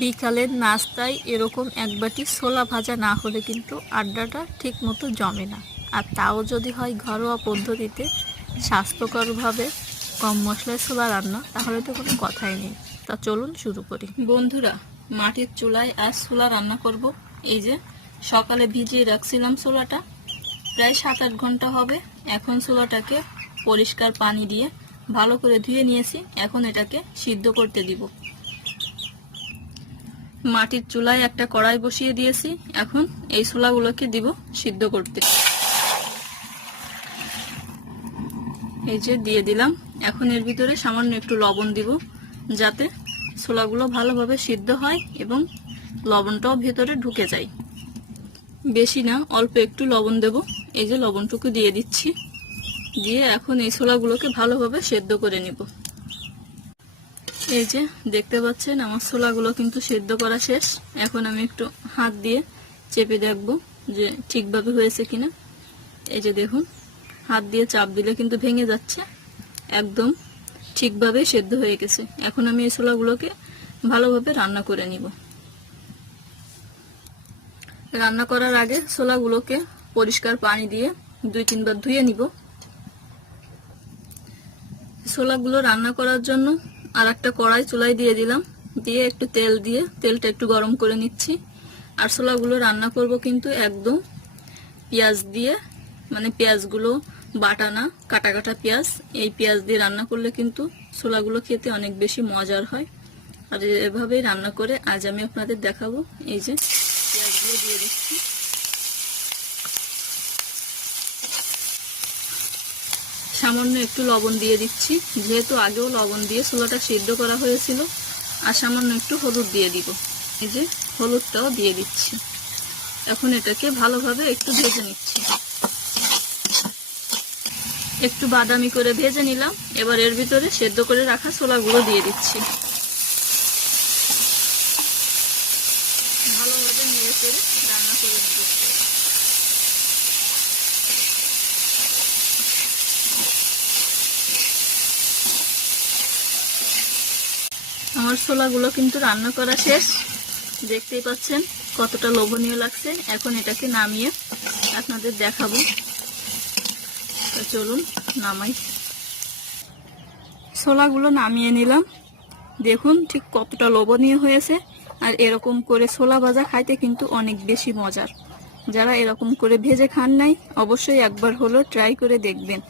বিকালের নাস্তায় এরকম এক বাটি ছোলা ভাজা না হলে কিন্তু আড্ডাটা ঠিক মতো জমে না। আর তাও যদি হয় ঘরোয়া পদ্ধতিতে স্বাস্থ্যকরভাবে কম মশলায় ছোলা রান্না, তাহলে তো কোনো কথাই নেই। তা চলুন শুরু করি। বন্ধুরা, মাটির চুলায় আজ ছোলা রান্না করব। এই যে সকালে ভিজিয়ে রাখছিলাম ছোলাটা, প্রায় 7-8 ঘন্টা হবে। এখন ছোলাটাকে পরিষ্কার পানি দিয়ে ভালো করে ধুয়ে নিয়েছি। এখন এটাকে সিদ্ধ করতে দিব। মাটির চুলায় একটা কড়াই বসিয়ে দিয়েছি। এখন এই ছোলাগুলোকে দিব সিদ্ধ করতে। এই যে দিয়ে দিলাম। এখন এর ভিতরে সামান্য একটু লবণ দিব, যাতে ছোলাগুলো ভালোভাবে সিদ্ধ হয় এবং লবণটাও ভেতরে ঢুকে যায়। বেশি না, অল্প একটু লবণ দেব। এই যে লবণটুকু দিয়ে দিচ্ছি। দিয়ে এখন এই ছোলাগুলোকে ভালোভাবে সেদ্ধ করে নিব। এই যে দেখতে পাচ্ছেন আমার ছোলাগুলো কিন্তু সেদ্ধ করা শেষ। এখন আমি একটু হাত দিয়ে চেপে দেখব যে ঠিকভাবে হয়েছে কিনা। এই যে দেখুন, হাত দিয়ে চাপ দিলে কিন্তু ভেঙে যাচ্ছে। একদম ঠিকভাবে সেদ্ধ হয়ে গেছে। এখন আমি এই ছোলাগুলোকে ভালোভাবে রান্না করে নিব। রান্না করার আগে ছোলাগুলোকে পরিষ্কার পানি দিয়ে 2-3 বার ধুয়ে নিব। ছোলাগুলো রান্না করার জন্য আর একটা কড়াই চুলায় দিয়ে দিলাম। দিয়ে একটু তেল দিয়ে তেলটা একটু গরম করে নিচ্ছি। আর ছোলাগুলো রান্না করব কিন্তু একদম পেঁয়াজ দিয়ে, মানে পেঁয়াজগুলো বাটা না, কাটা কাটা পেঁয়াজ। এই পেঁয়াজ দিয়ে রান্না করলে কিন্তু ছোলাগুলো খেতে অনেক বেশি মজার হয়। আর এভাবেই রান্না করে আজ আমি আপনাদের দেখাবো। এই যে পেঁয়াজগুলো দিয়ে দিচ্ছি। সামান্য একটু লবণ দিয়ে দিচ্ছি, যেহেতু আগেও লবণ দিয়ে ছোলাটা সিদ্ধ করা হয়েছিল। আর সামান্য একটু হলুদ দিয়ে দিব। এই যে হলুদটাও দিয়ে দিচ্ছি। এখন এটাকে ভালোভাবে একটু ভেজে নিচ্ছি। একটু বাদামি করে ভেজে নিলাম। এবার এর ভিতরে সেদ্ধ করে রাখা ছোলাগুলো দিয়ে দিচ্ছি। ভালোভাবে নেড়ে চেড়ে রান্না করে নেব। আমার ছোলাগুলো কিন্তু রান্না করা শেষ। দেখতেই পাচ্ছেন কতটা লোভনীয় লাগছে। এখন এটাকে নামিয়ে আপনাদের দেখাবো। তো চলুন নামাই। ছোলাগুলো নামিয়ে নিলাম। দেখুন ঠিক কতটা লোভনীয় হয়েছে। আর এরকম করে ছোলা ভাজা খাইতে কিন্তু অনেক বেশি মজার। যারা এরকম করে ভেজে খান নাই, অবশ্যই একবার হলো ট্রাই করে দেখবেন।